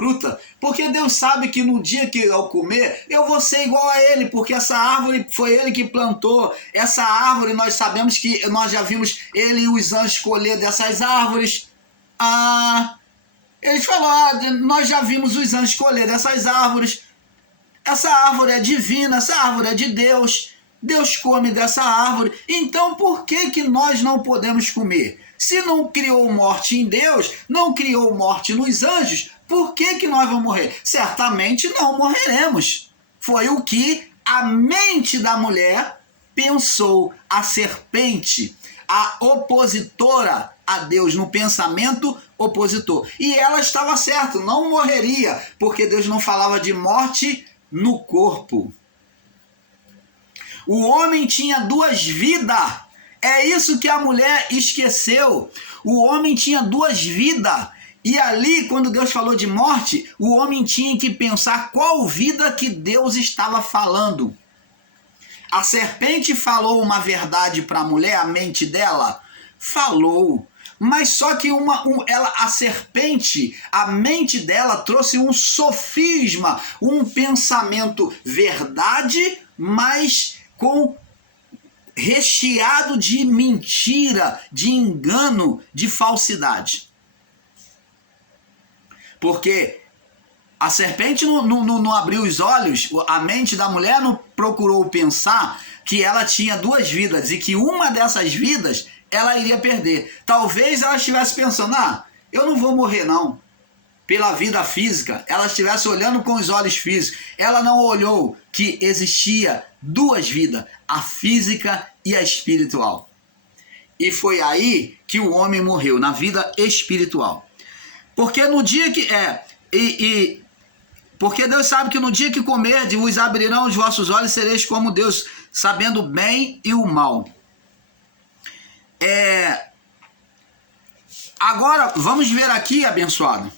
fruta, porque Deus sabe que no dia que eu comer, eu vou ser igual a ele, porque essa árvore foi ele que plantou, essa árvore nós sabemos que nós já vimos ele e os anjos colher dessas árvores. Eles falaram, nós já vimos os anjos colher dessas árvores, essa árvore é divina, essa árvore é de Deus, Deus come dessa árvore, então por que que nós não podemos comer? Se não criou morte em Deus, não criou morte nos anjos, por que que nós vamos morrer? Certamente não morreremos. Foi o que a mente da mulher pensou, a serpente, a opositora a Deus, no pensamento opositor. E ela estava certa, não morreria, porque Deus não falava de morte no corpo. O homem tinha duas vidas. É isso que a mulher esqueceu. O homem tinha duas vidas. E ali, quando Deus falou de morte, o homem tinha que pensar qual vida que Deus estava falando. A serpente falou uma verdade para a mulher, a mente dela? Falou. Mas só que a serpente, a mente dela trouxe um sofisma, um pensamento verdade, mas com recheado de mentira, de engano, de falsidade. Porque a serpente não abriu os olhos, a mente da mulher não procurou pensar que ela tinha duas vidas e que uma dessas vidas ela iria perder. Talvez ela estivesse pensando, eu não vou morrer não, pela vida física. Ela estivesse olhando com os olhos físicos. Ela não olhou que existia duas vidas, a física e a espiritual. E foi aí que o homem morreu, na vida espiritual. Porque no dia que porque Deus sabe que no dia que comerdes, vos abrirão os vossos olhos, sereis como Deus, sabendo o bem e o mal. Agora, vamos ver aqui, abençoado.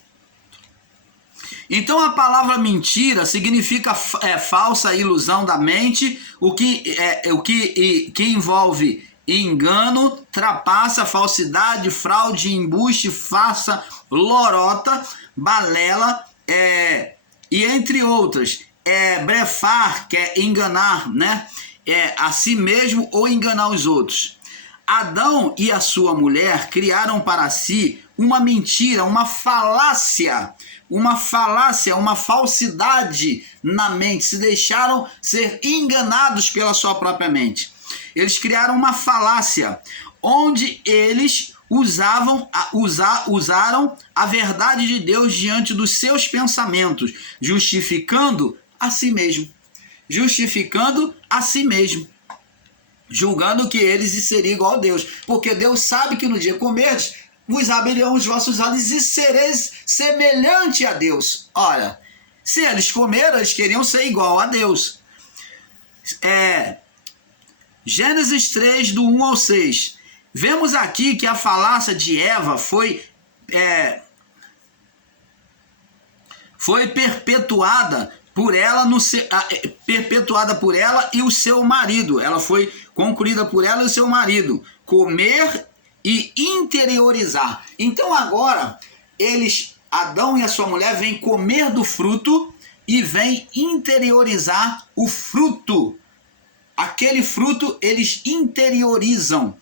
Então a palavra mentira significa falsa ilusão da mente, o que envolve engano, trapaça, falsidade, fraude, embuste, farsa, lorota, balela, e entre outras. Blefar, que é enganar, né? A si mesmo ou enganar os outros. Adão e a sua mulher criaram para si uma mentira, uma falácia, uma falsidade na mente, se deixaram ser enganados pela sua própria mente. Eles criaram uma falácia, onde eles usaram a verdade de Deus diante dos seus pensamentos, justificando a si mesmo. Julgando que eles seriam igual a Deus. Porque Deus sabe que no dia que comerdes, vos abrirão os vossos olhos e sereis semelhante a Deus. Ora, se eles comeram, eles queriam ser igual a Deus. Gênesis 3, do 1 ao 6. Vemos aqui que a falácia de Eva foi perpetuada por ela e o seu marido. Ela foi concluída por ela e o seu marido. Comer e interiorizar. Então agora, Adão e a sua mulher, vêm comer do fruto e vêm interiorizar o fruto. Aquele fruto eles interiorizam,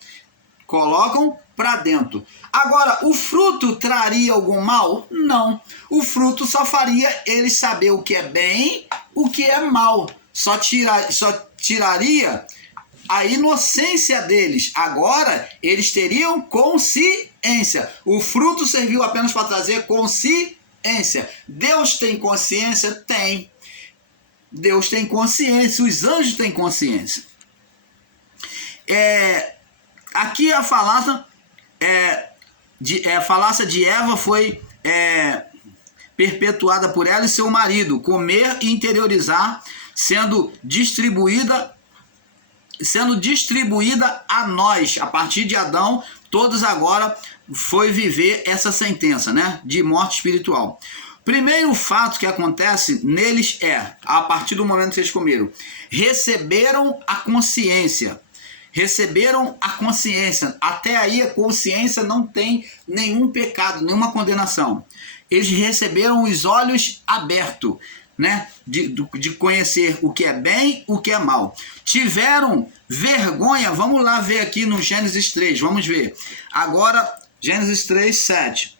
colocam para dentro. Agora, o fruto traria algum mal? Não. O fruto só faria eles saber o que é bem, o que é mal. Só tiraria a inocência deles. Agora, eles teriam consciência. O fruto serviu apenas para trazer consciência. Deus tem consciência? Tem. Deus tem consciência, os anjos têm consciência. Aqui a falácia de Eva foi perpetuada por ela e seu marido. Comer e interiorizar, sendo distribuída a nós. A partir de Adão, todos agora foi viver essa sentença, né, de morte espiritual. Primeiro fato que acontece neles a partir do momento que eles comeram, receberam a consciência. Até aí a consciência não tem nenhum pecado, nenhuma condenação. eles receberam os olhos abertos, né? De conhecer o que é bem, o que é mal. Tiveram vergonha, vamos lá ver aqui no Gênesis 3, vamos ver. Agora, Gênesis 3, 7.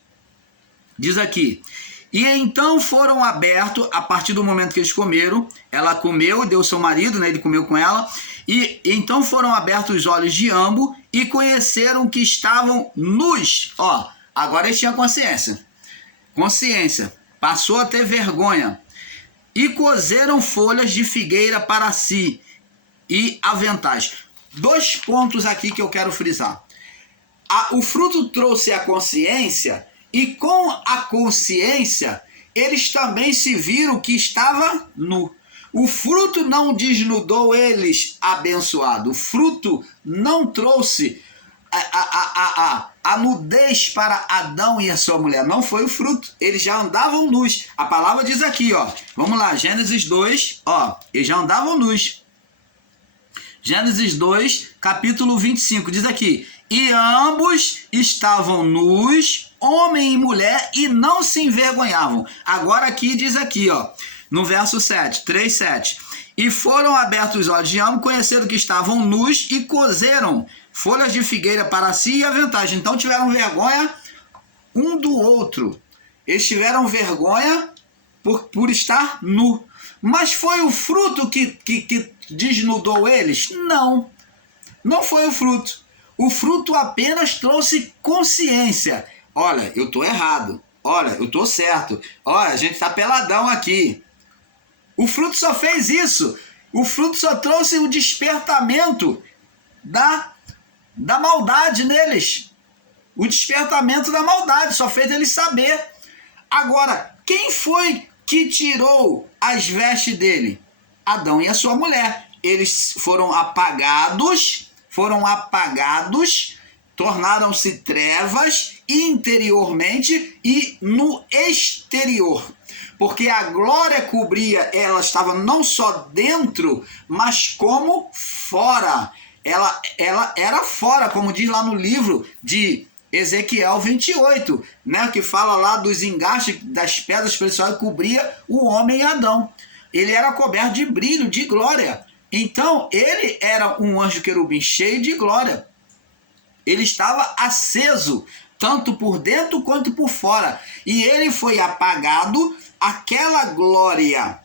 Diz aqui: e então foram abertos, a partir do momento que eles comeram, ela comeu e deu seu marido, né? Ele comeu com ela, e então foram abertos os olhos de ambos e conheceram que estavam nus. Ó, agora eles tinham consciência, passou a ter vergonha. E coseram folhas de figueira para si e aventais. 2 pontos aqui que eu quero frisar. O fruto trouxe a consciência, e com a consciência eles também se viram que estava nu. O fruto não desnudou eles, abençoado. O fruto não trouxe a nudez para Adão e a sua mulher. Não foi o fruto. Eles já andavam nus. A palavra diz aqui, ó. Vamos lá, Gênesis 2, ó. Eles já andavam nus. Gênesis 2, capítulo 25, diz aqui: e ambos estavam nus, homem e mulher, e não se envergonhavam. Agora aqui diz aqui, ó, no verso 7, 3, 7. E foram abertos os olhos de ambos, conheceram que estavam nus e coseram folhas de figueira para si e aventais. Então tiveram vergonha um do outro. Eles tiveram vergonha por estar nu. Mas foi o fruto que desnudou eles? Não. Não foi o fruto. O fruto apenas trouxe consciência. Olha, eu estou errado. Olha, eu estou certo. Olha, a gente está peladão aqui. O fruto só fez isso. O fruto só trouxe o despertamento da maldade neles. O despertamento da maldade. Só fez eles saber. Agora, quem foi que tirou as vestes dele? Adão e a sua mulher. Eles foram apagados, tornaram-se trevas interiormente e no exterior. Porque a glória cobria, ela estava não só dentro, mas como fora. Ela era fora, como diz lá no livro de Ezequiel 28, né, que fala lá dos engastes das pedras preciosas que cobria o homem Adão. Ele era coberto de brilho, de glória. Então, ele era um anjo querubim cheio de glória. Ele estava aceso, tanto por dentro quanto por fora. E ele foi apagado, aquela glória,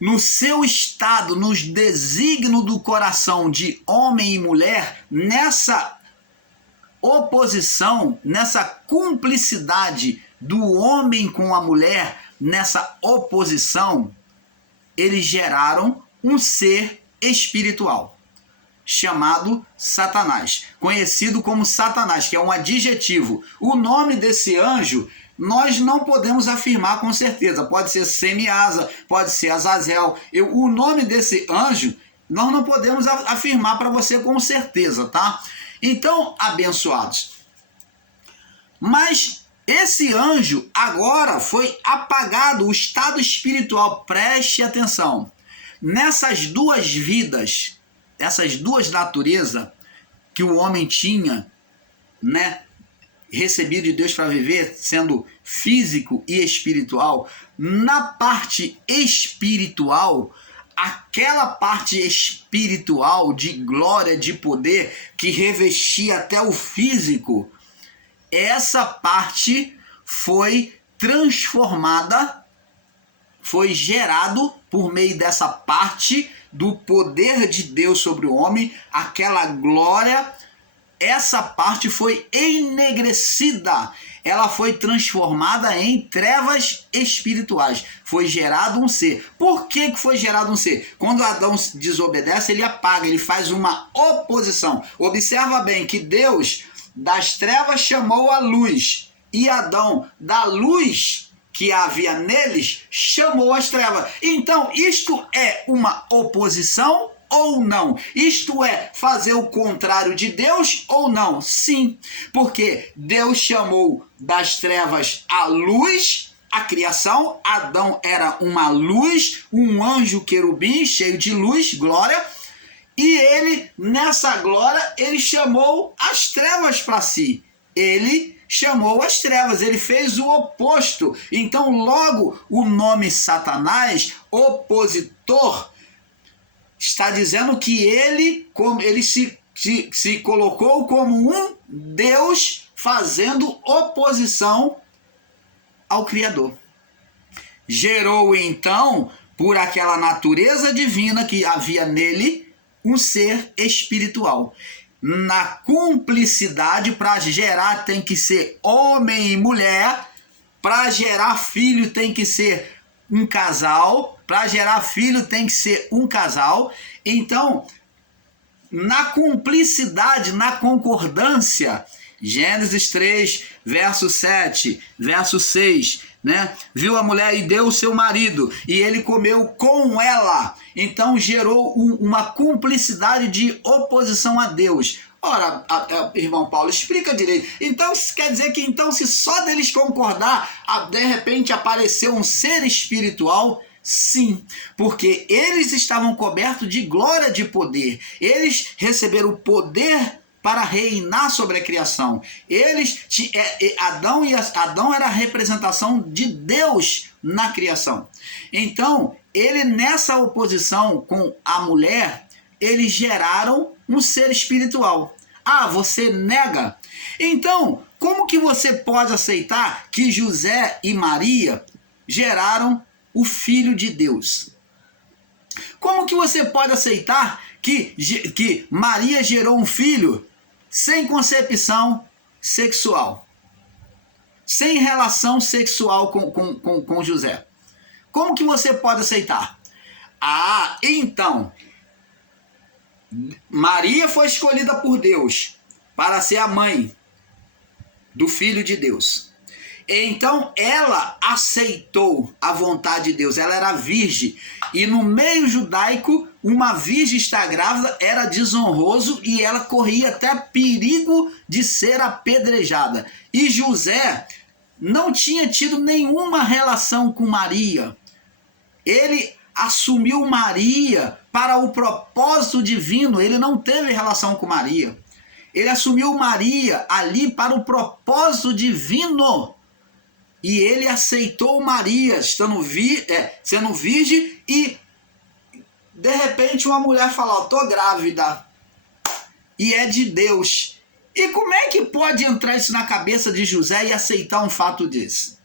no seu estado, nos desígnios do coração de homem e mulher, nessa oposição, nessa cumplicidade do homem com a mulher, nessa oposição, eles geraram um ser espiritual, chamado Satanás, conhecido como Satanás, que é um adjetivo. O nome desse anjo nós não podemos afirmar com certeza, pode ser Semiasa, pode ser Azazel. O nome desse anjo nós não podemos afirmar para você com certeza, tá? Então, abençoados, mas esse anjo agora foi apagado, o estado espiritual, preste atenção, nessas duas vidas, essas duas naturezas que o homem tinha, né, recebido de Deus para viver, sendo físico e espiritual, na parte espiritual, aquela parte espiritual de glória, de poder, que revestia até o físico, essa parte foi transformada, foi gerado por meio dessa parte do poder de Deus sobre o homem, aquela glória, essa parte foi enegrecida, ela foi transformada em trevas espirituais, foi gerado um ser. Por que foi gerado um ser? Quando Adão desobedece, ele apaga, ele faz uma oposição. Observa bem que Deus das trevas chamou a luz, e Adão da luz que havia neles chamou as trevas. Então isto é uma oposição ou não? Isto é fazer o contrário de Deus ou não? Sim, porque Deus chamou das trevas a luz, a criação. Adão era uma luz, um anjo querubim cheio de luz, glória, e ele, nessa glória, ele chamou as trevas para si. Ele chamou as trevas, ele fez o oposto. Então, logo, o nome Satanás, opositor, está dizendo que ele se colocou como um Deus fazendo oposição ao Criador. Gerou, então, por aquela natureza divina que havia nele, um ser espiritual. Na cumplicidade, para gerar tem que ser homem e mulher, para gerar filho tem que ser um casal, para gerar filho tem que ser um casal. Então, na cumplicidade, na concordância, Gênesis 3, verso 7, verso 6, né? Viu a mulher e deu o seu marido, e ele comeu com ela. Então gerou uma cumplicidade de oposição a Deus. Ora, irmão Paulo, explica direito. Então, isso quer dizer que então, se só deles concordar, de repente apareceu um ser espiritual? Sim, porque eles estavam cobertos de glória, de poder. Eles receberam o poder para reinar sobre a criação. Adão era a representação de Deus na criação. Então, ele nessa oposição com a mulher, eles geraram um ser espiritual. Ah, você nega? Então, como que você pode aceitar que José e Maria geraram o Filho de Deus? Como que você pode aceitar que Maria gerou um filho sem concepção sexual, sem relação sexual com José? Como que você pode aceitar? Ah, então, Maria foi escolhida por Deus para ser a mãe do Filho de Deus. Então ela aceitou a vontade de Deus, ela era virgem, e no meio judaico uma virgem estar grávida era desonroso e ela corria até perigo de ser apedrejada. E José não tinha tido nenhuma relação com Maria, ele assumiu Maria para o propósito divino, ele não teve relação com Maria, ele assumiu Maria ali para o propósito divino. E ele aceitou Maria, sendo virgem, e de repente uma mulher fala, tô grávida, e é de Deus. E como é que pode entrar isso na cabeça de José e aceitar um fato desse?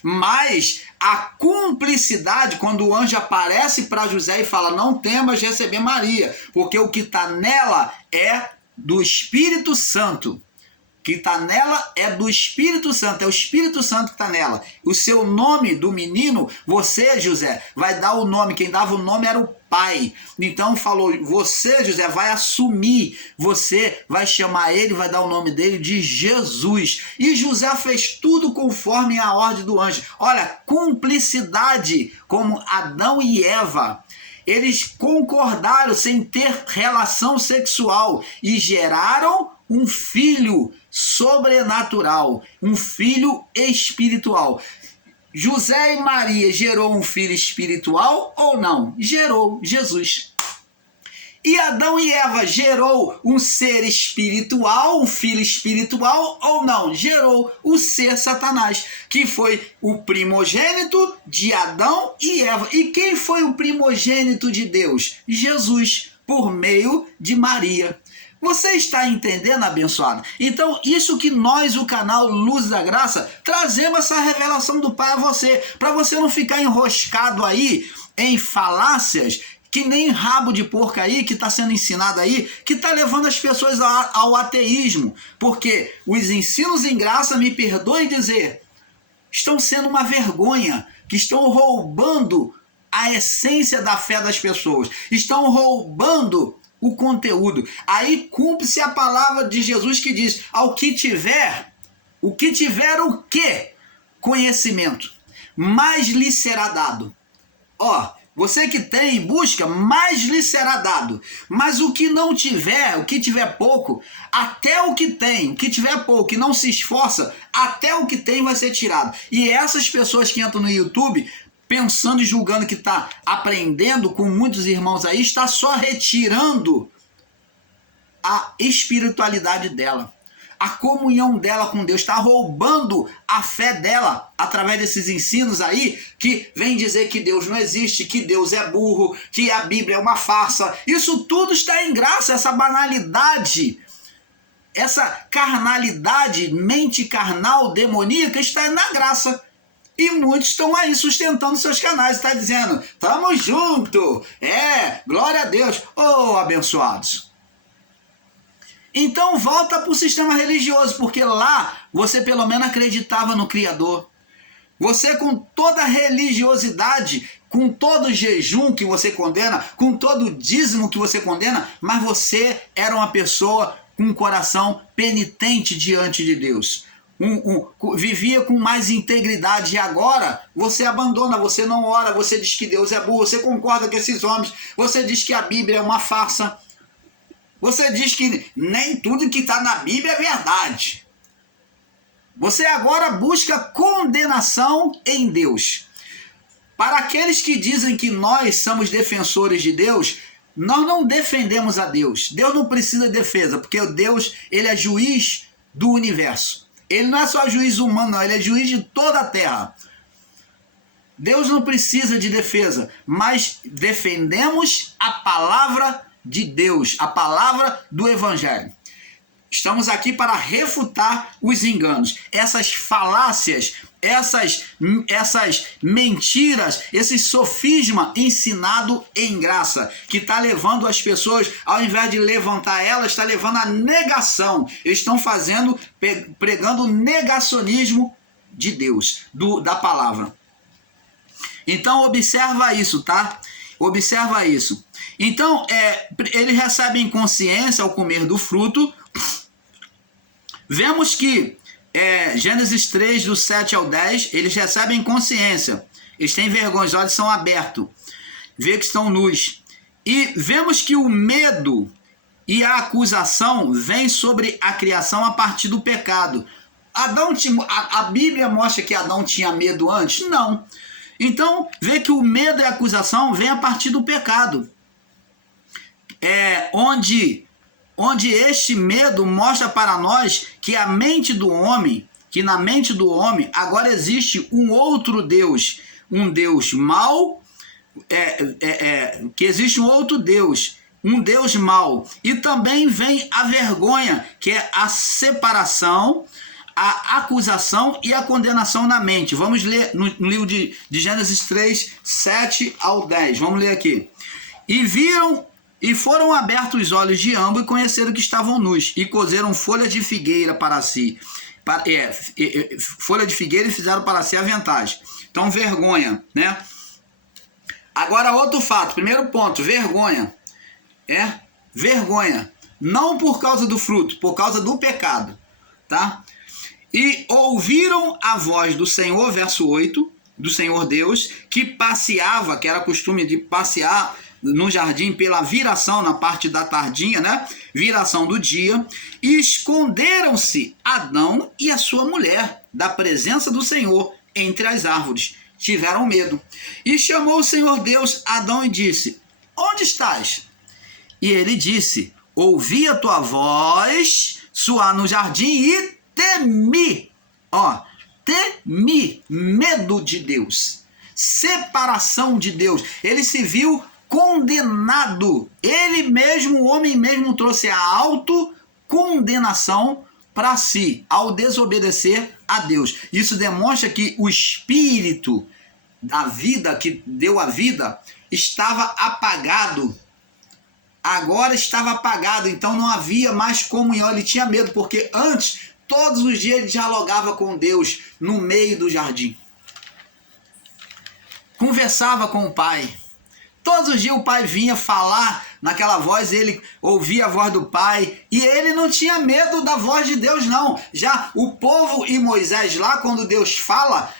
Mas a cumplicidade, quando o anjo aparece para José e fala, não temas receber Maria, porque o que está nela é do Espírito Santo. Que está nela é do Espírito Santo, é o Espírito Santo que está nela. O seu nome do menino, você, José, vai dar o nome, quem dava o nome era o pai. Então falou, você, José, vai assumir, você vai chamar ele, vai dar o nome dele de Jesus. E José fez tudo conforme a ordem do anjo. Olha, cumplicidade como Adão e Eva. Eles concordaram sem ter relação sexual e geraram um filho sobrenatural, um filho espiritual. José e Maria gerou um filho espiritual ou não? Gerou Jesus. E Adão e Eva gerou um ser espiritual, um filho espiritual ou não? Gerou o ser Satanás, que foi o primogênito de Adão e Eva. E quem foi o primogênito de Deus? Jesus, por meio de Maria. Você está entendendo, abençoado? Então, isso que nós, o canal Luz da Graça, trazemos essa revelação do Pai a você, para você não ficar enroscado aí em falácias, que nem rabo de porco aí, que está sendo ensinado aí, que está levando as pessoas ao ateísmo, porque os ensinos em graça, me perdoe dizer, estão sendo uma vergonha, que estão roubando a essência da fé das pessoas, estão roubando o conteúdo. Aí cumpre-se a palavra de Jesus que diz, o que tiver o quê? Conhecimento, mais lhe será dado. Ó, você que tem, busca, mais lhe será dado. Mas o que não tiver, o que tiver pouco, até o que tem, o que tiver pouco e não se esforça, até o que tem vai ser tirado. E essas pessoas que entram no YouTube pensando e julgando que está aprendendo com muitos irmãos aí, está só retirando a espiritualidade dela. a comunhão dela com Deus, está roubando a fé dela através desses ensinos aí que vem dizer que Deus não existe, que Deus é burro, que a Bíblia é uma farsa. Isso tudo está em graça, essa banalidade, essa carnalidade, mente carnal, demoníaca está na graça. E muitos estão aí sustentando seus canais, está dizendo, tamo junto, glória a Deus. Oh, abençoados. Então volta para o sistema religioso, porque lá você pelo menos acreditava no Criador. Você, com toda a religiosidade, com todo o jejum que você condena, com todo o dízimo que você condena, mas você era uma pessoa com um coração penitente diante de Deus. Vivia com mais integridade, e agora você abandona, você não ora, você diz que Deus é burro, você concorda com esses homens, você diz que a Bíblia é uma farsa, você diz que nem tudo que está na Bíblia é verdade. Você agora busca condenação em Deus. Para aqueles que dizem que nós somos defensores de Deus, nós não defendemos a Deus. Deus não precisa de defesa, porque Deus, ele é juiz do universo. Ele não é só juiz humano, não, ele é juiz de toda a terra. Deus não precisa de defesa, mas defendemos a palavra de Deus, a palavra do Evangelho. Estamos aqui para refutar os enganos, essas falácias, essas mentiras, esse sofisma ensinado em graça, que está levando as pessoas, ao invés de levantar elas, está levando a negação. Eles estão pregando o negacionismo de Deus, da palavra. Então observa isso, tá? Observa isso. Então, eles recebem consciência ao comer do fruto. Vemos que Gênesis 3, do 7 ao 10, eles recebem consciência. Eles têm vergonha, os olhos são abertos. Vê que estão nus. E vemos que o medo e a acusação vêm sobre a criação a partir do pecado. A Bíblia mostra que Adão tinha medo antes? Não. Então, vê que o medo e a acusação vêm a partir do pecado. Onde este medo mostra para nós que na mente do homem agora existe um outro Deus, um Deus mau, que existe um outro Deus, um Deus mau. E também vem a vergonha, que é a separação, a acusação e a condenação na mente. Vamos ler no livro de Gênesis 3, 7 ao 10. Vamos ler aqui. E foram abertos os olhos de ambos e conheceram que estavam nus, e cozeram folha de figueira para si. Folha de figueira e fizeram para si aventais. Então, vergonha, né? Agora, outro fato. Primeiro ponto, vergonha. Vergonha. Não por causa do fruto, por causa do pecado. Tá? E ouviram a voz do Senhor, verso 8, do Senhor Deus, que passeava, que era costume de passear no jardim pela viração, na parte da tardinha, né? Viração do dia. E esconderam-se Adão e a sua mulher da presença do Senhor entre as árvores. Tiveram medo. E chamou o Senhor Deus Adão e disse: onde estás? E ele disse: ouvi a tua voz soar no jardim e temi. Temi, medo de Deus, separação de Deus. Ele se viu condenado. Ele mesmo, o homem mesmo, trouxe a autocondenação para si, ao desobedecer a Deus. Isso demonstra que o espírito da vida, que deu a vida, estava apagado. Agora estava apagado, então não havia mais comunhão. Ele tinha medo, porque antes, todos os dias, ele dialogava com Deus no meio do jardim. Conversava com o Pai. Todos os dias o Pai vinha falar naquela voz, ele ouvia a voz do Pai, e ele não tinha medo da voz de Deus, não. Já o povo e Moisés lá, quando Deus fala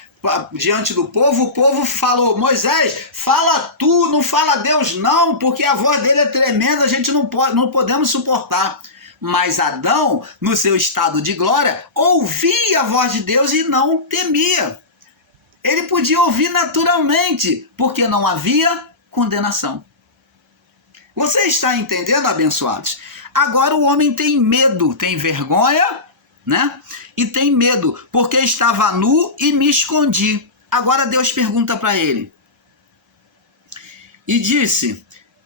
diante do povo, o povo falou: Moisés, fala tu, não fala Deus não, porque a voz dele é tremenda, a gente não podemos suportar. Mas Adão, no seu estado de glória, ouvia a voz de Deus e não temia. Ele podia ouvir naturalmente, porque não havia condenação. Você está entendendo, abençoados? Agora o homem tem medo, tem vergonha né? E tem medo, porque estava nu e me escondi. Agora Deus pergunta para ele. E disse,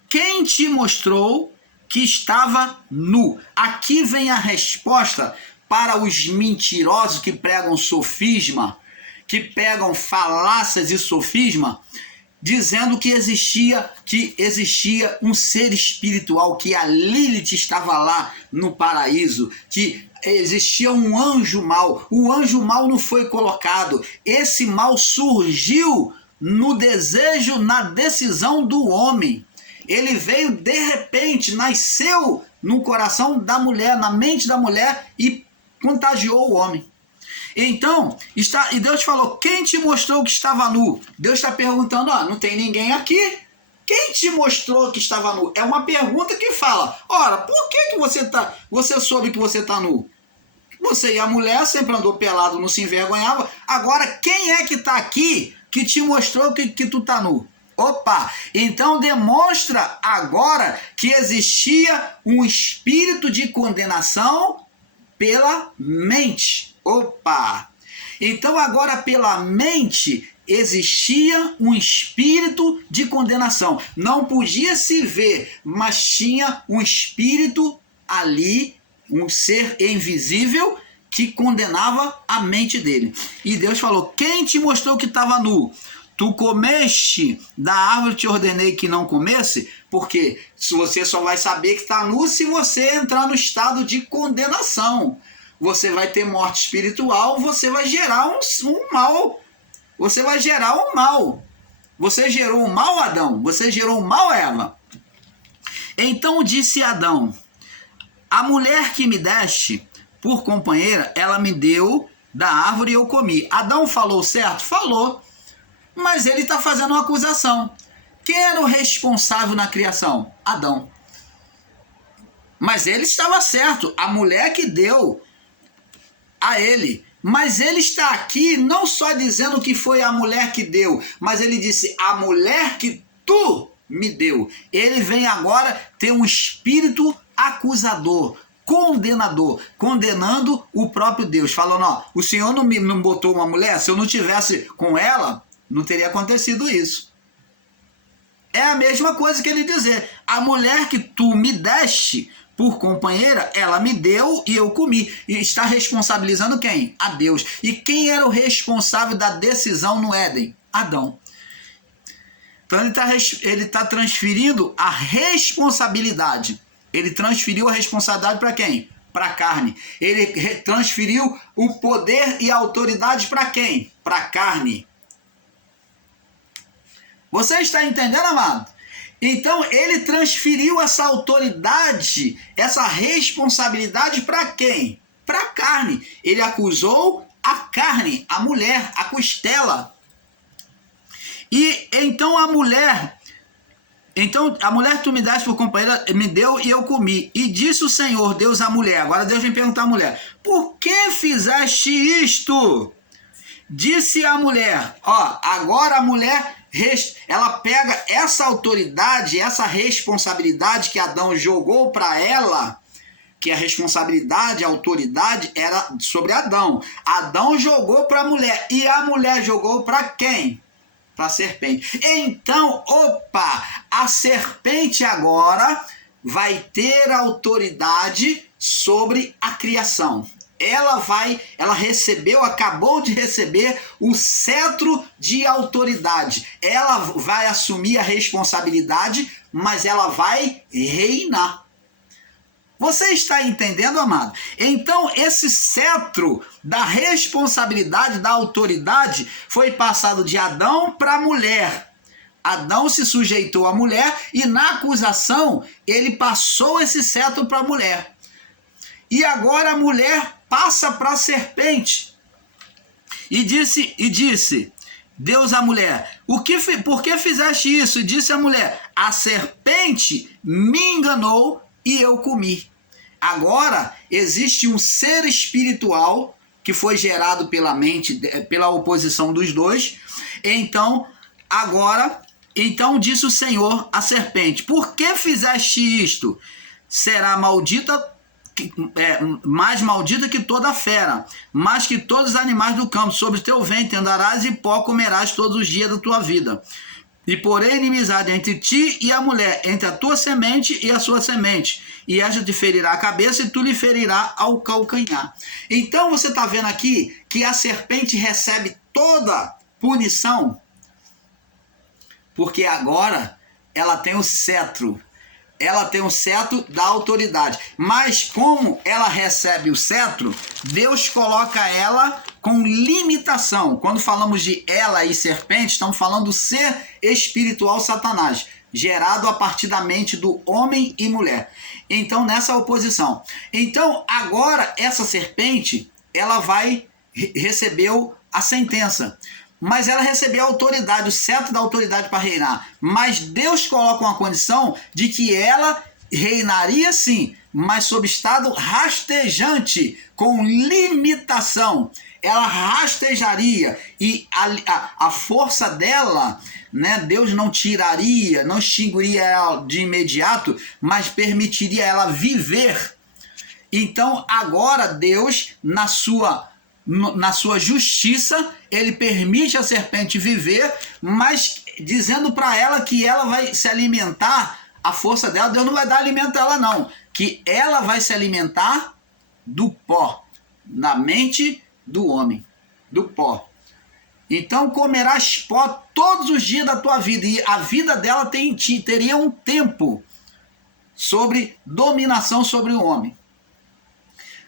quem te mostrou que estava nu? Aqui vem a resposta para os mentirosos que pregam sofisma, que pegam falácias e sofisma, dizendo que existia um ser espiritual, que a Lilith estava lá no paraíso, que existia um anjo mau. O anjo mau não foi colocado. Esse mal surgiu no desejo, na decisão do homem. Ele veio de repente, nasceu no coração da mulher, na mente da mulher e contagiou o homem. Então, e Deus falou, quem te mostrou que estava nu? Deus está perguntando, não tem ninguém aqui? Quem te mostrou que estava nu? É uma pergunta que fala, ora, por que você soube que você está nu? Você e a mulher sempre andou pelado, não se envergonhava. Agora, quem é que está aqui que te mostrou que tu está nu? Opa, então demonstra agora que existia um espírito de condenação pela mente. Opa! Então agora pela mente existia um espírito de condenação. Não podia se ver, mas tinha um espírito ali, um ser invisível que condenava a mente dele. E Deus falou, quem te mostrou que estava nu? Tu comeste da árvore que te ordenei que não comesse? Porque você só vai saber que está nu se você entrar no estado de condenação. Você vai ter morte espiritual, você vai gerar um mal. Você vai gerar um mal. Você gerou um mal, Adão. Você gerou um mal, Eva. Então disse Adão, a mulher que me deste por companheira, ela me deu da árvore e eu comi. Adão falou certo? Falou. Mas ele está fazendo uma acusação. Quem era o responsável na criação? Adão. Mas ele estava certo. A mulher que deu a ele. Mas ele está aqui não só dizendo que foi a mulher que deu, mas ele disse, a mulher que tu me deu. Ele vem agora ter um espírito acusador, condenador, condenando o próprio Deus, falando, o Senhor não botou uma mulher? Se eu não tivesse com ela, não teria acontecido isso. É a mesma coisa que ele dizer, a mulher que tu me deste por companheira, ela me deu e eu comi. E está responsabilizando quem? A Deus. E quem era o responsável da decisão no Éden? Adão. Então ele está transferindo a responsabilidade. Ele transferiu a responsabilidade para quem? Para a carne. Ele transferiu o poder e a autoridade para quem? Para a carne. Você está entendendo, amado? Então ele transferiu essa autoridade, essa responsabilidade para quem? Para a carne. Ele acusou a carne, a mulher, a costela. E então a mulher que tu me deste por companheira me deu e eu comi. E disse o Senhor, Deus à mulher. Agora Deus vem perguntar à mulher, por que fizeste isto? Disse a mulher, agora a mulher, ela pega essa autoridade, essa responsabilidade que Adão jogou para ela, que a responsabilidade, a autoridade era sobre Adão. Adão jogou para a mulher e a mulher jogou para quem? Para a serpente. Então, a serpente agora vai ter autoridade sobre a criação. Ela acabou de receber o cetro de autoridade. Ela vai assumir a responsabilidade, mas ela vai reinar. Você está entendendo, amado? Então, esse cetro da responsabilidade, da autoridade, foi passado de Adão para a mulher. Adão se sujeitou à mulher e na acusação, ele passou esse cetro para a mulher. E agora a mulher passa para a serpente. E disse Deus à mulher, por que fizeste isso? E disse a mulher, a serpente me enganou e eu comi. Agora existe um ser espiritual que foi gerado pela mente, pela oposição dos dois. Então disse o Senhor à serpente, por que fizeste isto? Será maldita mais maldita que toda fera, mais que todos os animais do campo. Sobre teu ventre andarás e pó comerás todos os dias da tua vida. E porém inimizade entre ti e a mulher, entre a tua semente e a sua semente. E esta te ferirá a cabeça e tu lhe ferirá ao calcanhar. Então você está vendo aqui que a serpente recebe toda punição, porque agora ela tem o cetro. Ela tem o cetro da autoridade. Mas como ela recebe o cetro, Deus coloca ela com limitação. Quando falamos de ela e serpente, estamos falando do ser espiritual Satanás, gerado a partir da mente do homem e mulher. Então, nessa oposição. Então, agora, essa serpente, ela recebeu a sentença. Mas ela recebeu a autoridade, o cetro da autoridade para reinar. Mas Deus coloca uma condição de que ela reinaria sim, mas sob estado rastejante, com limitação. Ela rastejaria e a força dela, né, Deus não tiraria, não extinguiria ela de imediato, mas permitiria ela viver. Então agora Deus, na sua justiça, ele permite a serpente viver, mas dizendo para ela que ela vai se alimentar, a força dela, Deus não vai dar alimento a ela não, que ela vai se alimentar do pó, na mente do homem, do pó. Então comerás pó todos os dias da tua vida, e a vida dela teria um tempo sobre dominação sobre o homem.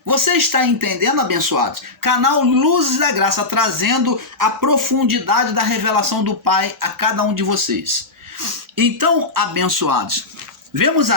Você está entendendo, abençoados? Canal Luzes da Graça, trazendo a profundidade da revelação do Pai a cada um de vocês. Então, abençoados, vemos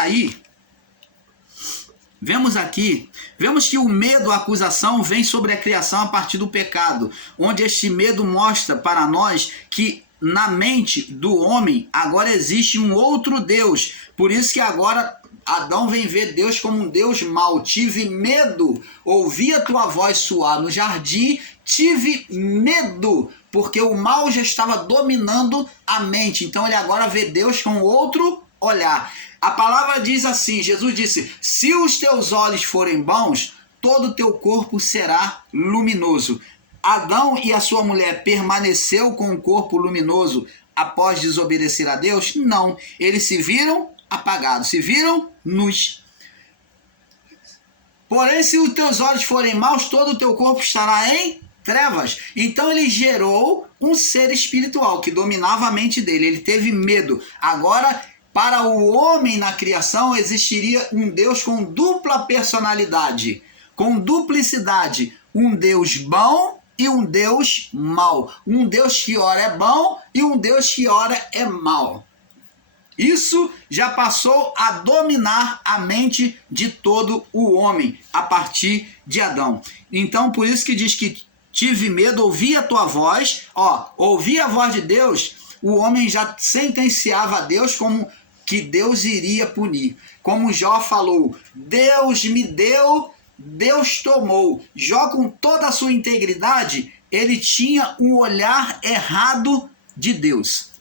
que o medo, a acusação, vem sobre a criação a partir do pecado, onde este medo mostra para nós que na mente do homem agora existe um outro Deus. Por isso que agora Adão vem ver Deus como um Deus mau. Tive medo, ouvi a tua voz soar no jardim, tive medo, porque o mal já estava dominando a mente. Então ele agora vê Deus com outro olhar. A palavra diz assim, Jesus disse, se os teus olhos forem bons, todo o teu corpo será luminoso. Adão e a sua mulher permaneceu com o corpo luminoso após desobedecer a Deus? Não, eles se viram apagados, se viram nus. Porém, se os teus olhos forem maus, todo o teu corpo estará em trevas. Então ele gerou um ser espiritual que dominava a mente dele. Ele teve medo. Agora, para o homem na criação, existiria um Deus com dupla personalidade, com duplicidade. Um Deus bom e um Deus mau. Um Deus que ora é bom e um Deus que ora é mau. Isso já passou a dominar a mente de todo o homem a partir de Adão. Então, por isso que diz que tive medo, ouvi a tua voz. Ouvi a voz de Deus, o homem já sentenciava a Deus como que Deus iria punir. Como Jó falou, Deus me deu, Deus tomou. Jó, com toda a sua integridade, ele tinha um olhar errado de Deus.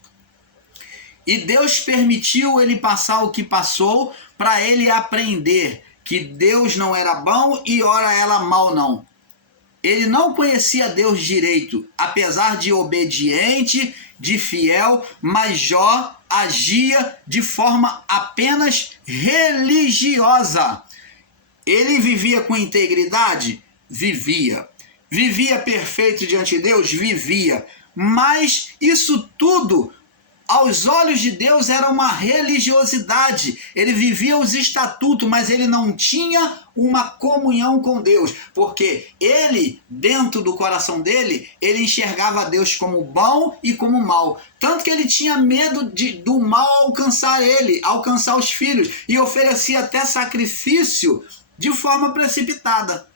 E Deus permitiu ele passar o que passou para ele aprender que Deus não era bom e ora era mal não. Ele não conhecia Deus direito, apesar de obediente, de fiel, mas Jó agia de forma apenas religiosa. Ele vivia com integridade? Vivia. Vivia perfeito diante de Deus? Vivia. Mas isso tudo, aos olhos de Deus, era uma religiosidade. Ele vivia os estatutos, mas ele não tinha uma comunhão com Deus, porque ele, dentro do coração dele, ele enxergava Deus como bom e como mal. Tanto que ele tinha medo do mal alcançar ele, alcançar os filhos, e oferecia até sacrifício de forma precipitada,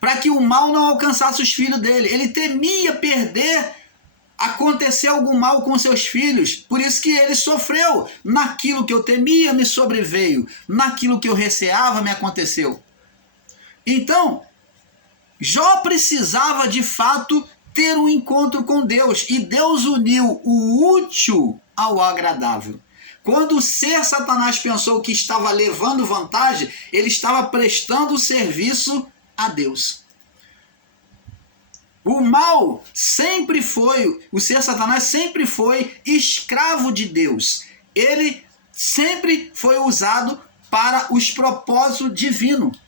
para que o mal não alcançasse os filhos dele. Ele temia perder, acontecer algum mal com seus filhos, por isso que ele sofreu. Naquilo que eu temia me sobreveio, naquilo que eu receava me aconteceu. Então, Jó precisava de fato ter um encontro com Deus, e Deus uniu o útil ao agradável. Quando o ser Satanás pensou que estava levando vantagem, ele estava prestando serviço a Deus. O mal sempre foi, o ser Satanás sempre foi escravo de Deus. Ele sempre foi usado para os propósitos divinos.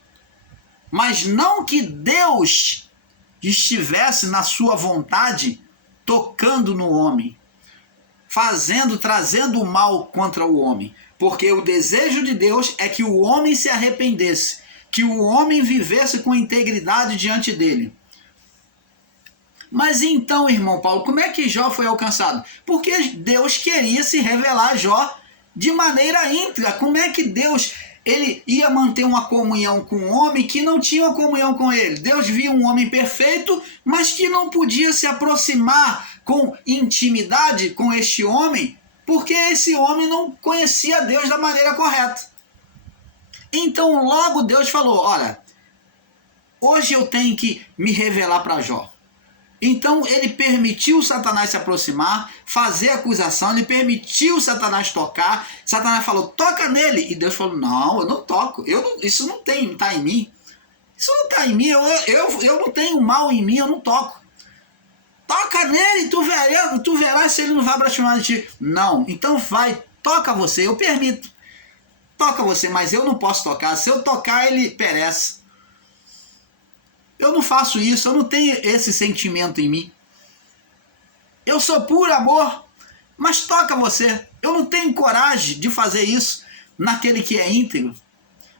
Mas não que Deus estivesse na sua vontade tocando no homem, trazendo o mal contra o homem. Porque o desejo de Deus é que o homem se arrependesse, que o homem vivesse com integridade diante dele. Mas então, irmão Paulo, como é que Jó foi alcançado? Porque Deus queria se revelar a Jó de maneira íntegra. Como é que Deus ele ia manter uma comunhão com um homem que não tinha uma comunhão com ele? Deus via um homem perfeito, mas que não podia se aproximar com intimidade com este homem, porque esse homem não conhecia Deus da maneira correta. Então logo Deus falou, olha, hoje eu tenho que me revelar para Jó. Então ele permitiu Satanás se aproximar, fazer acusação, ele permitiu Satanás tocar. Satanás falou, toca nele. E Deus falou, não, eu não toco, isso não está em mim. Isso não está em mim, eu não tenho mal em mim, eu não toco. Toca nele, tu verás se ele não vai blasfemar de ti. Não, então vai, toca você, eu permito. Toca você, mas eu não posso tocar. Se eu tocar, ele perece. Eu não faço isso, eu não tenho esse sentimento em mim. Eu sou puro amor, mas toca você. Eu não tenho coragem de fazer isso naquele que é íntegro.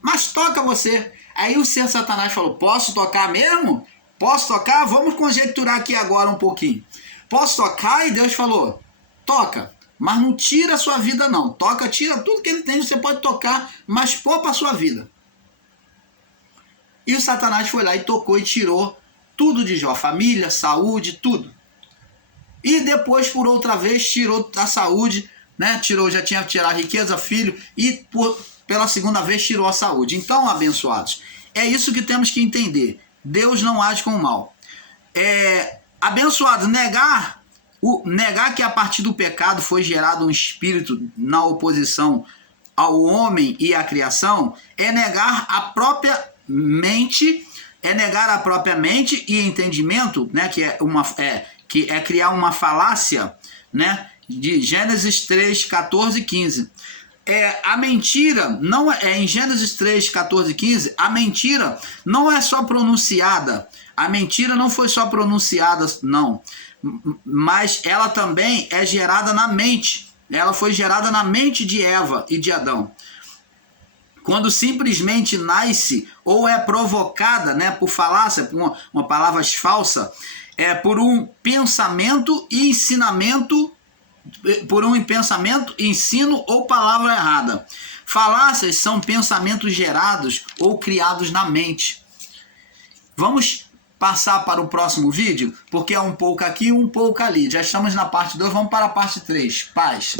Mas toca você. Aí o ser Satanás falou, posso tocar mesmo? Posso tocar? Vamos conjecturar aqui agora um pouquinho. Posso tocar? E Deus falou, toca, mas não tira a sua vida não. Toca, tira tudo que ele tem, você pode tocar, mas poupa a sua vida. E o Satanás foi lá e tocou e tirou tudo de Jó, família, saúde, tudo. E depois, por outra vez, tirou a saúde, né? Já tinha tirado a riqueza, filho, e pela segunda vez tirou a saúde. Então, abençoados, é isso que temos que entender. Deus não age com o mal. Abençoados, negar que a partir do pecado foi gerado um espírito na oposição ao homem e à criação, é negar a própria mente, e entendimento, né, que é criar uma falácia, né, de Gênesis 3, 14 e 15. A mentira não em Gênesis 3, 14 e 15, a mentira não é só pronunciada, a mentira não foi só pronunciada, não, mas ela também é gerada na mente, ela foi gerada na mente de Eva e de Adão. Quando simplesmente nasce ou é provocada, né, por falácia, por uma palavra falsa, por um pensamento e ensinamento, ensino ou palavra errada. Falácias são pensamentos gerados ou criados na mente. Vamos passar para o próximo vídeo, porque é um pouco aqui e um pouco ali. Já estamos na parte 2, vamos para a parte 3. Paz.